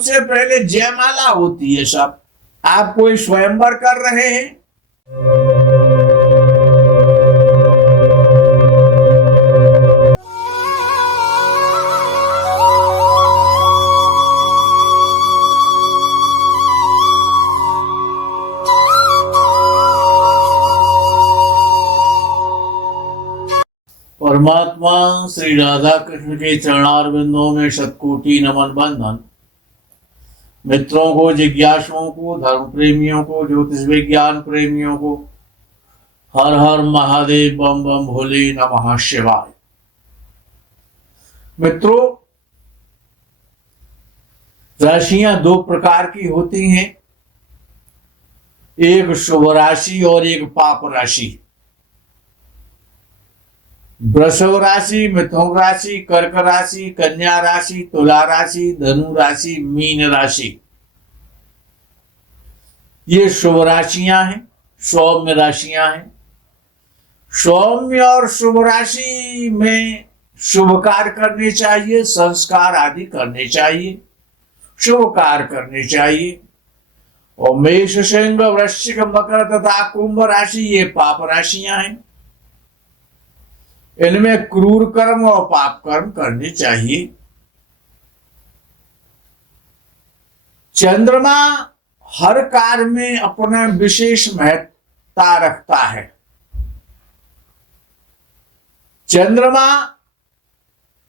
सबसे पहले जयमाला होती है। सब आप कोई स्वयंवर कर रहे हैं, परमात्मा श्री राधा कृष्ण के चरणारविंदों में शतकोटि नमन बंधन। मित्रों को, जिज्ञासुओं को, धर्म प्रेमियों को, ज्योतिष विज्ञान प्रेमियों को हर हर महादेव, बम बम भोले, नमः शिवाय। मित्रों, राशियां दो प्रकार की होती हैं, एक शुभ राशि और एक पाप राशि। वृषभ राशि, मिथुन राशि, कर्क राशि, कन्या राशि, तुला राशि, धनु राशि, मीन राशि, ये शुभ राशियां हैं, सौम्य राशियां हैं। सौम्य और शुभ राशि में शुभ कार्य करने चाहिए, संस्कार आदि करने चाहिए, शुभ कार्य करने चाहिए। और मेष, सिंह, वृश्चिक, मकर तथा कुंभ राशि ये पाप राशियां हैं। इनमें क्रूर कर्म और पाप कर्म करने चाहिए। चंद्रमा हर कार्य में अपना विशेष महत्ता रखता है। चंद्रमा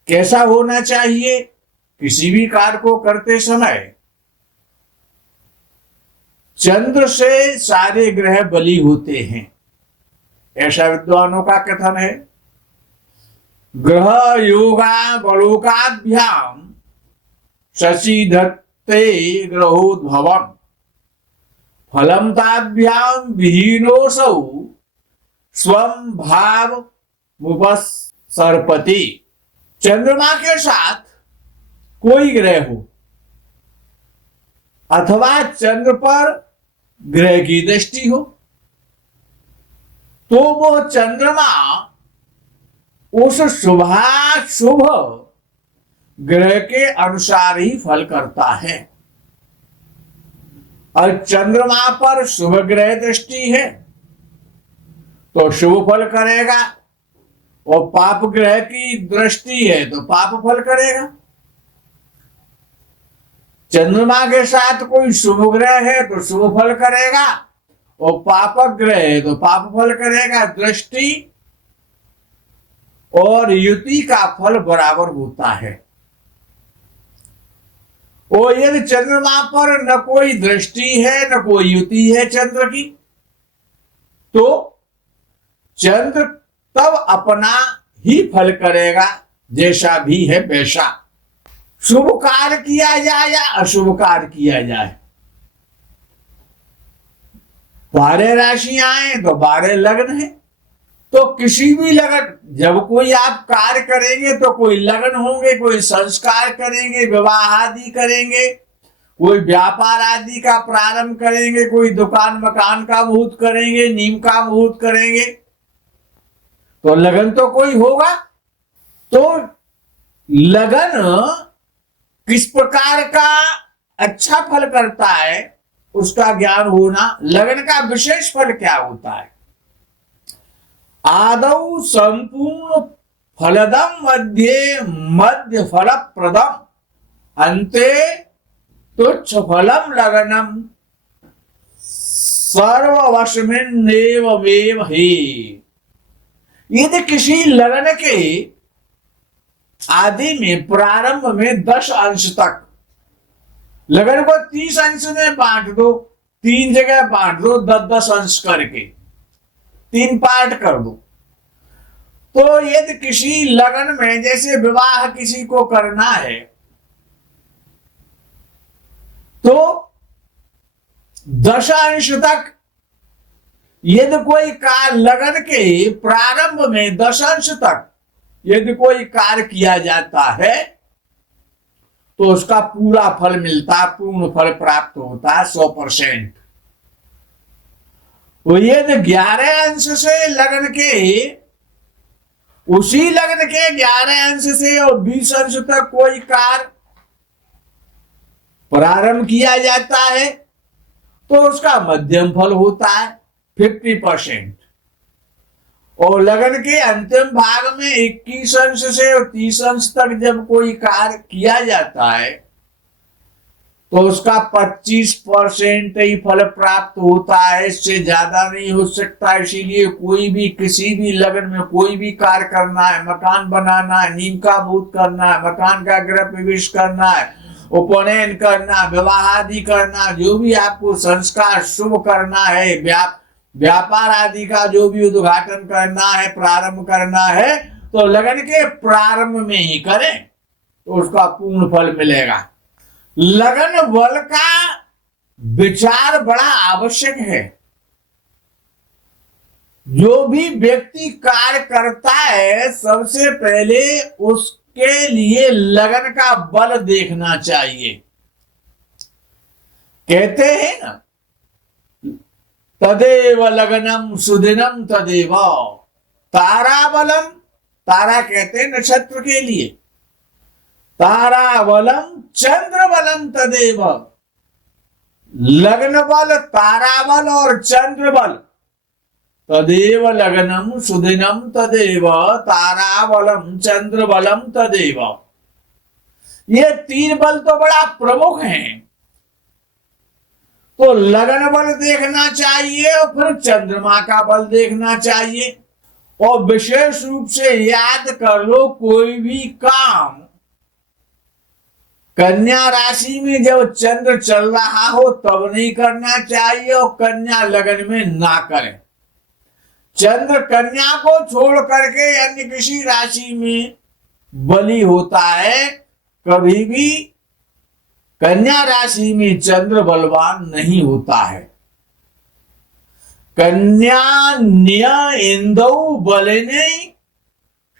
कैसा होना चाहिए? किसी भी कार्य को करते समय चंद्र से सारे ग्रह बली होते हैं, ऐसा विद्वानों का कथन है। ग्रह योगा बलोकाभ्याम शशि धत्ते ग्रहोद्भवम फलम ताभ्याम विहीनोऽसौ स्वं भाव मुपसर्पति। चंद्रमा के साथ कोई ग्रह हो अथवा चंद्र पर ग्रह की दृष्टि हो तो वो चंद्रमा उस शुभाशुभ ग्रह के अनुसार ही फल करता है। और चंद्रमा पर शुभ ग्रह दृष्टि है तो शुभ फल करेगा, और पाप ग्रह की दृष्टि है तो पाप फल करेगा। चंद्रमा के साथ कोई शुभ ग्रह है तो शुभ फल करेगा, और पापक ग्रह है तो पाप फल करेगा। दृष्टि और युति का फल बराबर होता है। और यदि चंद्रमा पर न कोई दृष्टि है न कोई युति है चंद्र की, तो चंद्र तब अपना ही फल करेगा, जैसा भी है वैसा। शुभ कार्य किया जाए या अशुभ कार्य किया जाए, 12 राशियां हैं तो 12 लग्न है। तो किसी भी लगन, जब कोई आप कार्य करेंगे तो कोई लगन होंगे, कोई संस्कार करेंगे, विवाह आदि करेंगे, कोई व्यापार आदि का प्रारंभ करेंगे, कोई दुकान मकान का मुहूर्त करेंगे, नीम का मुहूर्त करेंगे, तो लगन तो कोई होगा। तो लगन किस प्रकार का अच्छा फल करता है उसका ज्ञान होना, लगन का विशेष फल क्या होता है। आदौ संपूर्ण फलदम मध्ये मध्य फल प्रदम अन्ते तुच्छ फलम लगनम सर्ववशमिन्नेवमेव हे। यदि किसी लगन के आदि में प्रारंभ में 10 अंश तक, लगन को 30 अंश में बांट दो, 3 जगह बांट दो, 10-10 अंश करके 3 पार्ट कर दो। तो यदि किसी लगन में, जैसे विवाह किसी को करना है, तो 10 अंश तक यदि कोई कार्य, लगन के प्रारंभ में 10 अंश तक यदि कोई कार्य किया जाता है तो उसका पूरा फल मिलता, पूर्ण फल प्राप्त होता 100%। तो यदि 11 अंश से लगन के, उसी लगन के 11 अंश से और 20 अंश तक कोई कार्य प्रारंभ किया जाता है तो उसका मध्यम फल होता है 50%। और लगन के अंतिम भाग में 21 अंश से और 30 अंश तक जब कोई कार्य किया जाता है तो उसका 25% ही फल प्राप्त होता है, इससे ज्यादा नहीं हो सकता। इसीलिए कोई भी किसी भी लगन में कोई भी कार्य करना है, मकान बनाना है, नीम का बूथ करना है, मकान का गृह प्रवेश करना है, उपनयन करना, विवाह आदि करना, जो भी आपको संस्कार शुभ करना है, व्यापार आदि का जो भी उद्घाटन करना है, प्रारंभ करना है, तो लगन के प्रारंभ में ही करें तो उसका पूर्ण फल मिलेगा। लगन बल का विचार बड़ा आवश्यक है। जो भी व्यक्ति कार्य करता है सबसे पहले उसके लिए लगन का बल देखना चाहिए। कहते हैं ना, तदेव लगनम सुदिनम तदेव तारा बलम, तारा कहते हैं नक्षत्र के लिए, तारा बलम चंद्र बलम तदेव। लग्न बल, तारा बल और चंद्र बल, तदेव लगनम सुदिनम तदेव तारा बलम चंद्र बलम तदेव। ये तीन बल तो बड़ा प्रमुख हैं। तो लगन बल देखना चाहिए और फिर चंद्रमा का बल देखना चाहिए। और विशेष रूप से याद कर लो, कोई भी काम कन्या राशि में जब चंद्र चल रहा हो तब नहीं करना चाहिए और कन्या लगन में ना करें। चंद्र कन्या को छोड़ करके अन्य किसी राशि में बली होता है, कभी भी कन्या राशि में चंद्र बलवान नहीं होता है। कन्या न्य इंदौ बलने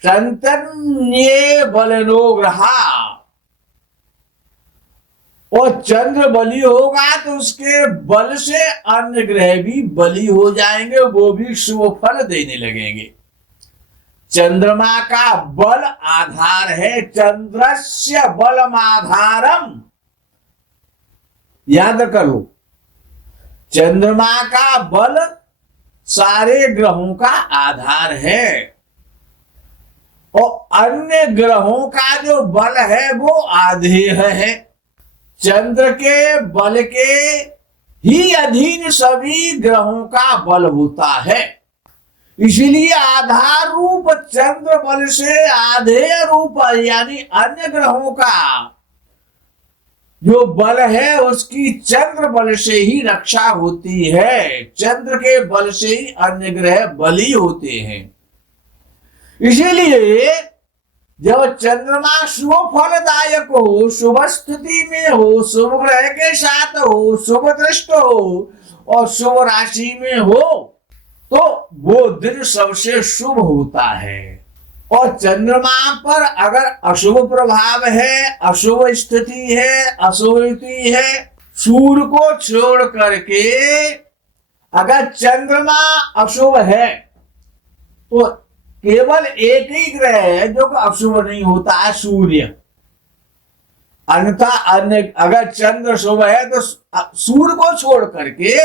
संतन्ये बलनो ग्रहा। और चंद्र बली होगा तो उसके बल से अन्य ग्रह भी बली हो जाएंगे, वो भी शुभ फल देने लगेंगे। चंद्रमा का बल आधार है, चंद्रस्य बलम आधारम। याद करो, चंद्रमा का बल सारे ग्रहों का आधार है और अन्य ग्रहों का जो बल है वो आधेय है। चंद्र के बल के ही अधीन सभी ग्रहों का बल होता है। इसलिए आधार रूप चंद्र बल से आधेय रूप यानी अन्य ग्रहों का जो बल है उसकी चंद्र बल से ही रक्षा होती है। चंद्र के बल से ही अन्य ग्रह बली होते हैं। इसीलिए जब चंद्रमा शुभ फलदायक हो, शुभ स्थिति में हो, शुभ ग्रह के साथ हो, शुभ दृष्ट हो और शुभ राशि में हो तो वो दिन सबसे शुभ होता है। और चंद्रमा पर अगर अशुभ प्रभाव है, अशुभ स्थिति है, अशुभ युति है, सूर्य को छोड़ करके अगर चंद्रमा अशुभ है तो केवल एक ही ग्रह है जो अशुभ नहीं होता है, सूर्य। अन्यथा अन्य अगर चंद्र शुभ है तो सूर्य को छोड़ करके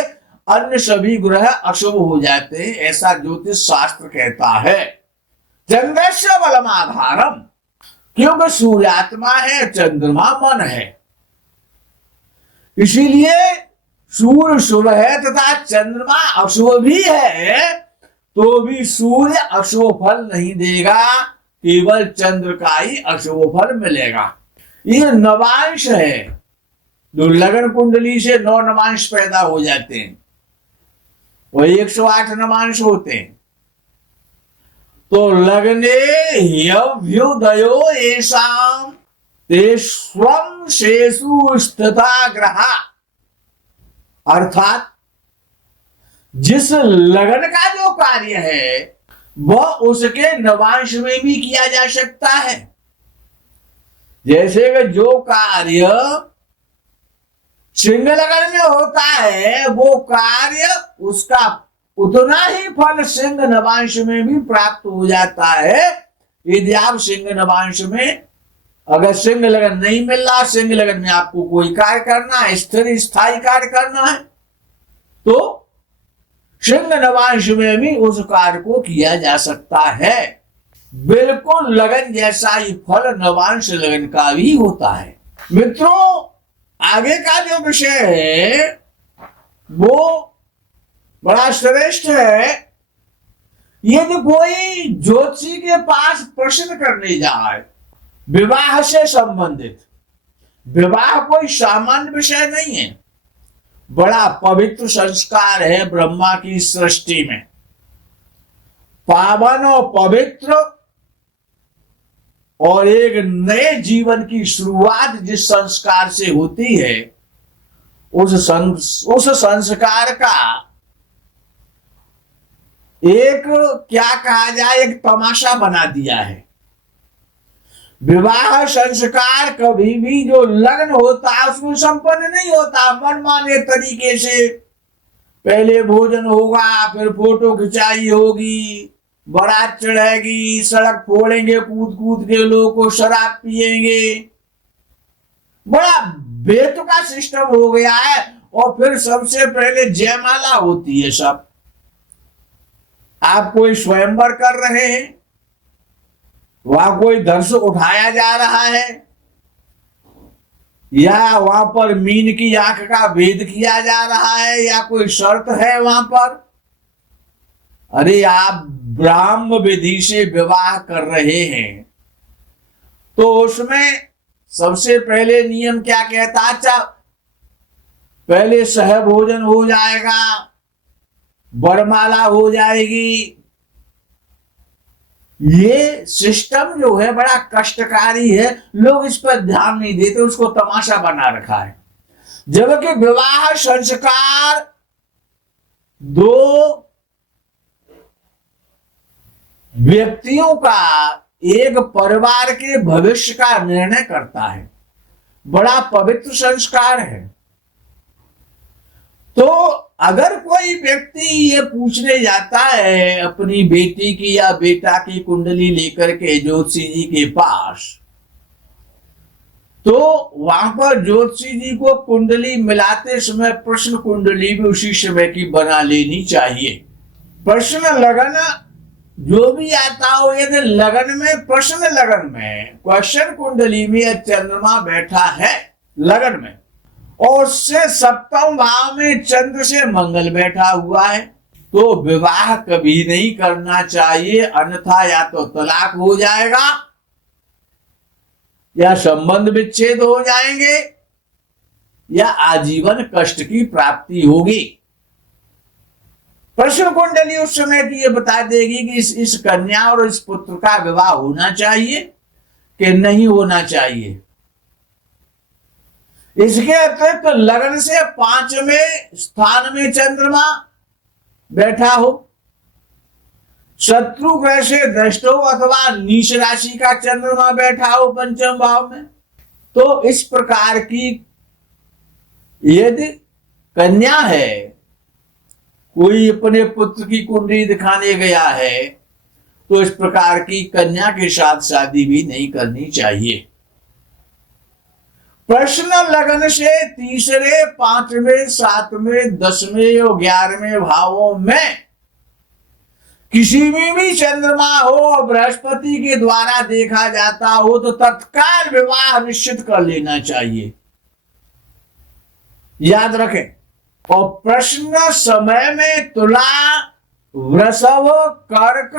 अन्य सभी ग्रह अशुभ हो जाते हैं, ऐसा ज्योतिष शास्त्र कहता है। चंद्रस्य बलम आधारम, क्योंकि सूर्यात्मा है, चंद्रमा मन है। इसीलिए सूर्य शुभ है तथा चंद्रमा अशुभ भी है तो भी सूर्य अशुभ फल नहीं देगा, केवल चंद्र का ही अशुभ फल मिलेगा। ये नवांश है, जो लगन कुंडली से 9 नवांश पैदा हो जाते हैं, वही 108 नवांश होते हैं। तो लगने ह्यभ्युदयो येषां ते स्वं शेषु स्थिता ग्रहा, अर्थात जिस लगन का जो कार्य है वह उसके नवांश में भी किया जा सकता है। जैसे कि जो कार्य सिंह लगन में होता है वो कार्य उसका उतना ही फल सिंह नवांश में भी प्राप्त हो जाता है। यदि आप सिंह नवांश में अगर सिंह लगन नहीं मिल रहा, सिंह लगन में आपको कोई कार्य करना है, स्थिर स्थायी कार्य करना है, तो सिंह नवांश में भी उस कार्य को किया जा सकता है। बिल्कुल लगन जैसा ही फल नवांश लगन का भी होता है। मित्रों, आगे का जो विषय है वो बड़ा श्रेष्ठ है। यदि कोई ज्योतिषी के पास प्रश्न करने जाए विवाह से संबंधित, विवाह कोई सामान्य विषय नहीं है, बड़ा पवित्र संस्कार है ब्रह्मा की सृष्टि में। पावन और पवित्र और एक नए जीवन की शुरुआत जिस संस्कार से होती है, उस संस्कार का एक क्या कहा जाए, एक तमाशा बना दिया है। विवाह संस्कार कभी भी जो लग्न होता है उसमें संपन्न नहीं होता मनमाने तरीके से। पहले भोजन होगा, फिर फोटो खिंचाई होगी, बारात चढ़ेगी, सड़क फोड़ेंगे कूद कूद के, लोगों को शराब पिएंगे, बड़ा बेतुका सिस्टम हो गया है। और फिर सबसे पहले जयमाला होती है। सब आप कोई स्वयंवर कर रहे हैं, वहां कोई धनुष उठाया जा रहा है, या वहां पर मीन की आंख का भेद किया जा रहा है, या कोई शर्त है वहां पर। अरे आप ब्राह्म विधि से विवाह कर रहे हैं तो उसमें सबसे पहले नियम क्या कहता है? अच्छा, पहले सहभोजन हो जाएगा, वरमाला हो जाएगी। ये सिस्टम जो है बड़ा कष्टकारी है, लोग इस पर ध्यान नहीं देते, उसको तमाशा बना रखा है। जबकि विवाह संस्कार दो व्यक्तियों का, एक परिवार के भविष्य का निर्णय करता है, बड़ा पवित्र संस्कार है। तो अगर कोई व्यक्ति ये पूछने जाता है अपनी बेटी की या बेटा की कुंडली लेकर के ज्योतिषी जी के पास, तो वहां पर ज्योतिषी जी को कुंडली मिलाते समय प्रश्न कुंडली भी उसी समय की बना लेनी चाहिए। प्रश्न लगन जो भी आता हो, यदि लगन में, प्रश्न लगन में, क्वेश्चन कुंडली में चंद्रमा बैठा है लगन में, और उससे सप्तम भाव में चंद्र से मंगल बैठा हुआ है, तो विवाह कभी नहीं करना चाहिए। अन्यथा या तो तलाक हो जाएगा, या संबंध विच्छेद हो जाएंगे, या आजीवन कष्ट की प्राप्ति होगी। प्रश्न कुंडली उस समय की ये बता देगी कि इस कन्या और इस पुत्र का विवाह होना चाहिए कि नहीं होना चाहिए। इसके अतिरिक्त तो लगन से 5वें स्थान में चंद्रमा बैठा हो, शत्रु ग्रह से दृष्ट हो, अथवा नीच राशि का चंद्रमा बैठा हो 5वें भाव में, तो इस प्रकार की यदि कन्या है, कोई अपने पुत्र की कुंडली दिखाने गया है, तो इस प्रकार की कन्या के साथ शादी भी नहीं करनी चाहिए। प्रश्न लगन से तीसरे, 5वें, 7वें, 10वें और 11वें भावों में किसी में भी चंद्रमा हो और बृहस्पति के द्वारा देखा जाता हो तो तत्काल विवाह निश्चित कर लेना चाहिए, याद रखें। और प्रश्न समय में तुला, वृषभ, कर्क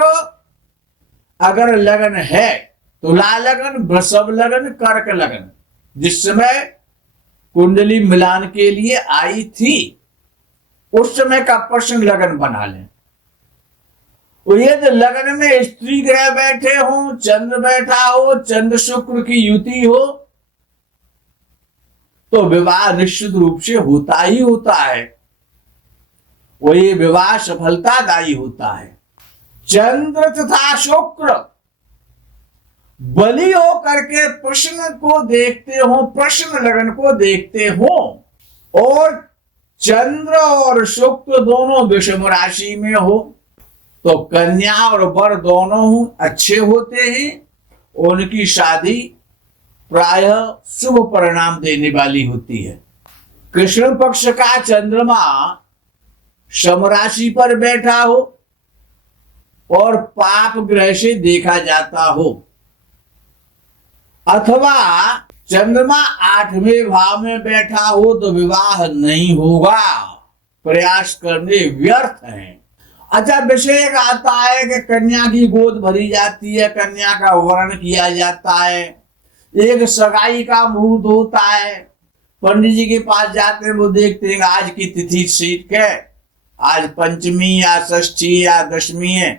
अगर लगन है, तुला लगन, वृषभ लगन, कर्क लगन, जिस समय कुंडली मिलान के लिए आई थी उस समय का प्रश्न लगन बना लें। और यदि लगन में स्त्री ग्रह बैठे हो, चंद्र बैठा हो, चंद्र शुक्र की युति हो, तो विवाह निश्चित रूप से होता ही होता है, वो ये विवाह सफलतादायी होता है। चंद्र तथा शुक्र बलि हो करके प्रश्न को देखते हो, प्रश्न लगन को देखते हो, और चंद्र और शुक्र दोनों विषम राशि में हो, तो कन्या और वर दोनों अच्छे होते हैं, उनकी शादी प्रायः शुभ परिणाम देने वाली होती है। कृष्ण पक्ष का चंद्रमा शम राशि पर बैठा हो और पाप ग्रह से देखा जाता हो, अथवा चंद्रमा 8वें भाव में बैठा हो तो विवाह नहीं होगा, प्रयास करने व्यर्थ हैं। अच्छा, विषय आता है कि कन्या की गोद भरी जाती है, कन्या का वर्ण किया जाता है, एक सगाई का मुहूर्त होता है, पंडित जी के पास जाते हैं, वो देखते हैं आज की तिथि ठीक है, आज पंचमी या षष्ठी या दशमी है,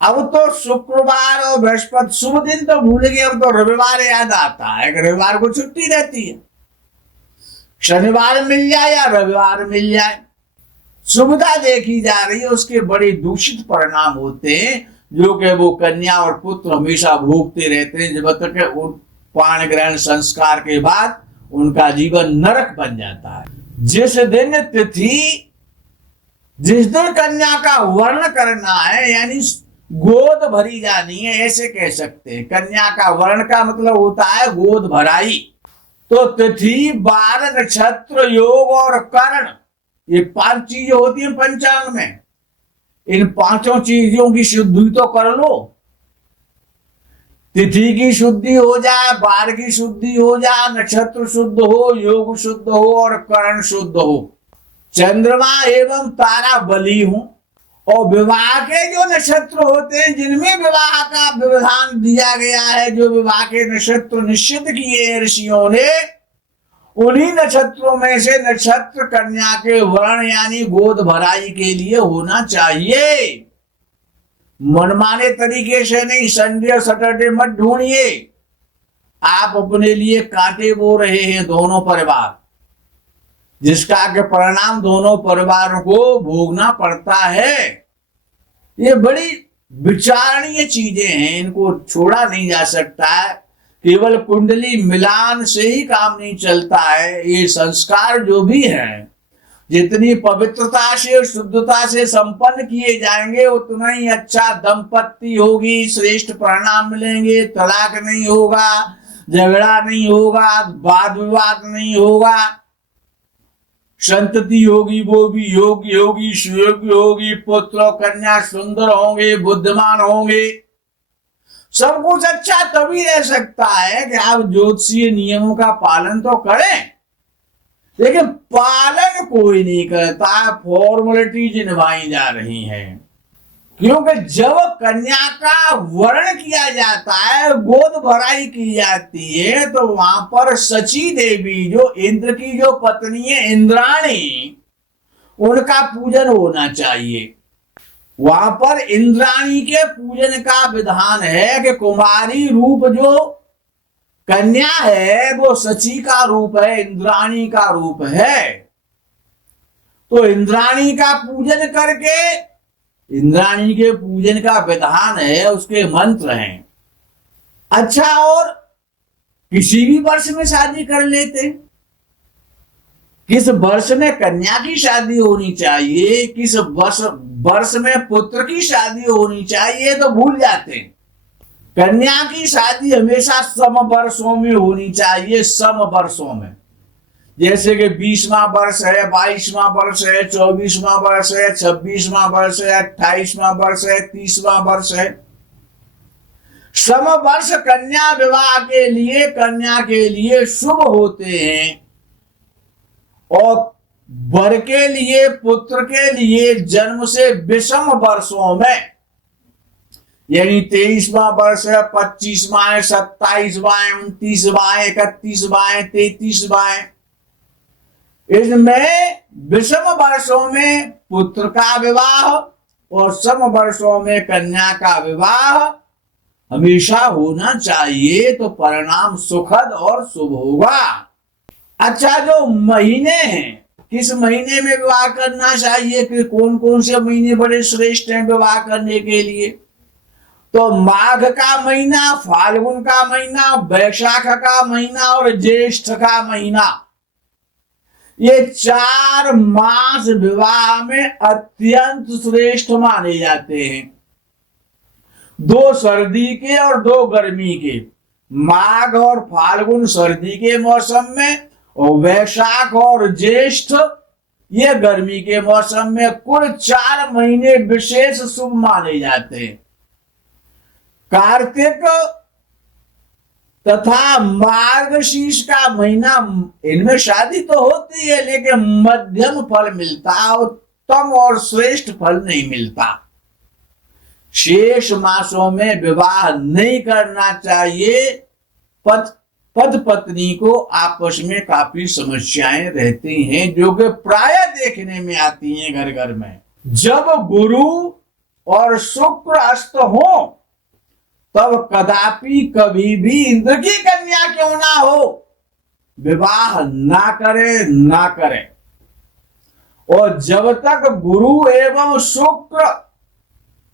अब तो शुक्रवार और बृहस्पति शुभ दिन तो भूल गए, अब तो रविवार याद आता है कि रविवार को छुट्टी रहती है, शनिवार मिल जाए या रविवार मिल जाए, सुविधा देखी जा रही है, उसके बड़े दूषित परिणाम होते हैं जो कि वो कन्या और पुत्र हमेशा भोगते रहते हैं, जब तक पाण ग्रहण संस्कार के बाद उनका जीवन नरक बन जाता है। जिस दिन तिथि, जिस दिन कन्या का वर्ण करना है, यानी गोद भरी जानी है, ऐसे कह सकते हैं। कन्या का वर्ण का मतलब होता है गोद भराई। तो तिथि, बार, नक्षत्र, योग और करण, ये 5 चीजें होती हैं पंचांग में। इन 5 चीजों की शुद्धि तो कर लो, तिथि की शुद्धि हो जाए, बार की शुद्धि हो जाए, नक्षत्र शुद्ध हो, योग शुद्ध हो और करण शुद्ध हो, चंद्रमा एवं तारा बली हो, और विवाह के जो नक्षत्र होते हैं जिनमें विवाह का विधान दिया गया है, जो विवाह के नक्षत्र निश्चित किए हैं ऋषियों ने, उन्हीं नक्षत्रों में से नक्षत्र कन्या के वर्ण यानी गोद भराई के लिए होना चाहिए। मनमाने तरीके से नहीं, संडे और सैटरडे मत ढूंढिए, आप अपने लिए कांटे बो रहे हैं दोनों परिवार, जिसका के परिणाम दोनों परिवारों को भोगना पड़ता है। ये बड़ी विचारणीय चीजें हैं, इनको छोड़ा नहीं जा सकता है। केवल कुंडली मिलान से ही काम नहीं चलता है। ये संस्कार जो भी हैं, जितनी पवित्रता से शुद्धता से संपन्न किए जाएंगे उतना ही अच्छा दंपत्ति होगी, श्रेष्ठ परिणाम मिलेंगे, तलाक नहीं होगा, झगड़ा नहीं होगा, वाद विवाद नहीं होगा, संतति होगी, वो भी योगी होगी, सुयोग्य होगी, पुत्र कन्या सुंदर होंगे, बुद्धिमान होंगे। सब कुछ अच्छा तभी रह सकता है कि आप ज्योतिषीय नियमों का पालन तो करें, लेकिन पालन कोई नहीं करता, फॉर्मेलिटीज निभाई जा रही हैं। क्योंकि जब कन्या का वर्ण किया जाता है, गोद भराई की जाती है, तो वहां पर सची देवी जो इंद्र की जो पत्नी है इंद्राणी, उनका पूजन होना चाहिए। वहां पर इंद्राणी के पूजन का विधान है कि कुमारी रूप जो कन्या है वो सची का रूप है, इंद्राणी का रूप है। तो इंद्राणी का पूजन करके, इंद्राणी के पूजन का विधान है, उसके मंत्र हैं। अच्छा, और किसी भी वर्ष में शादी कर लेते, किस वर्ष में कन्या की शादी होनी चाहिए, किस वर्ष में पुत्र की शादी होनी चाहिए, तो भूल जाते हैं। कन्या की शादी हमेशा सम वर्षों में होनी चाहिए, सम वर्षों में। जैसे कि 20वां वर्ष है, 22वां वर्ष है, 24वां वर्ष है, 26वां वर्ष है, 28वां वर्ष है, 30वां वर्ष है। सम वर्ष कन्या विवाह के लिए, कन्या के लिए शुभ होते हैं, और वर के लिए, पुत्र के लिए जन्म से विषम वर्षों में, यानी 23वां वर्ष है, 25वां है, 27वां है, 29वां है, 31वां है, 33वां है, इसमें विषम वर्षों में पुत्र का विवाह और सम वर्षों में कन्या का विवाह हमेशा होना चाहिए, तो परिणाम सुखद और शुभ होगा। अच्छा, जो महीने हैं, किस महीने में विवाह करना चाहिए, कि कौन कौन से महीने बड़े श्रेष्ठ हैं विवाह करने के लिए, तो माघ का महीना, फाल्गुन का महीना, वैशाख का महीना और ज्येष्ठ का महीना, ये 4 मास विवाह में अत्यंत श्रेष्ठ माने जाते हैं। 2 सर्दी के और 2 गर्मी के। माघ और फाल्गुन सर्दी के मौसम में, और वैशाख और ज्येष्ठ ये गर्मी के मौसम में। कुल 4 महीने विशेष शुभ माने जाते हैं। कार्तिक तथा मार्गशीर्ष का महीना, इनमें शादी तो होती है लेकिन मध्यम फल मिलता है, उत्तम और श्रेष्ठ फल नहीं मिलता। शेष मासों में विवाह नहीं करना चाहिए। पति पत्नी को आपस में काफी समस्याएं रहती हैं, जो कि प्राय देखने में आती हैं घर घर में। जब गुरु और शुक्र अस्त हो तब कदापि कभी भी इंद्र की कन्या क्यों ना हो, विवाह ना करे। और जब तक गुरु एवं शुक्र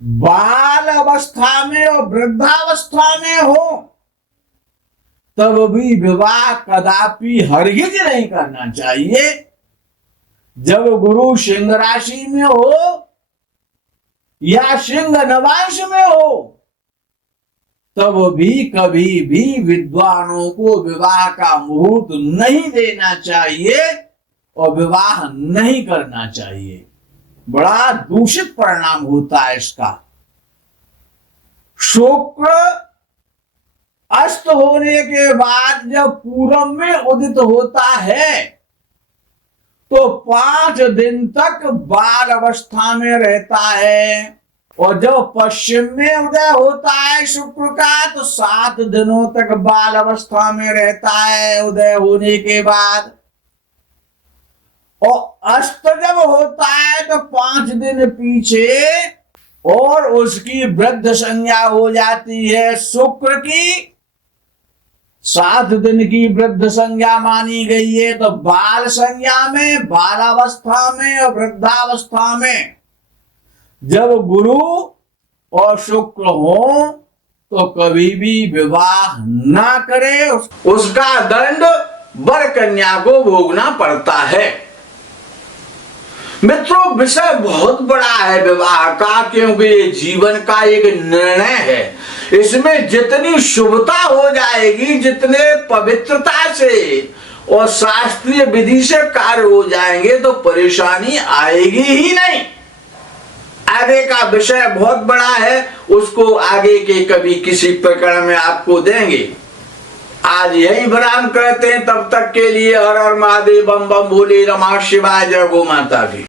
बाल अवस्था में और वृद्धावस्था में हो तब भी विवाह कदापि हरगिज नहीं करना चाहिए। जब गुरु सिंह राशि में हो या सिंह नवांश में हो तब भी कभी भी विद्वानों को विवाह का मुहूर्त नहीं देना चाहिए और विवाह नहीं करना चाहिए। बड़ा दूषित परिणाम होता है इसका। शुक्र अस्त होने के बाद जब पूरब में उदित होता है तो 5 दिन तक बाल अवस्था में रहता है, और जब पश्चिम में उदय होता है शुक्र का तो 7 दिनों तक बाल अवस्था में रहता है उदय होने के बाद। और अस्त जब होता है तो 5 दिन पीछे और उसकी वृद्ध संज्ञा हो जाती है। शुक्र की 7 दिन की वृद्ध संज्ञा मानी गई है, तो बाल संज्ञा में, बालावस्था में और वृद्धावस्था में जब गुरु और शुक्र हो तो कभी भी विवाह ना करे, उसका दंड वर कन्या को भोगना पड़ता है। मित्रों, विषय बहुत बड़ा है विवाह का, क्योंकि ये जीवन का एक निर्णय है। इसमें जितनी शुभता हो जाएगी, जितने पवित्रता से और शास्त्रीय विधि से कार्य हो जाएंगे तो परेशानी आएगी ही नहीं। आगे का विषय बहुत बड़ा है, उसको आगे के कभी किसी प्रकरण में आपको देंगे। आज यही विराम करते हैं, तब तक के लिए हर हर महादेव, बम बम भोले, नमः शिवाय, जय गो माता की।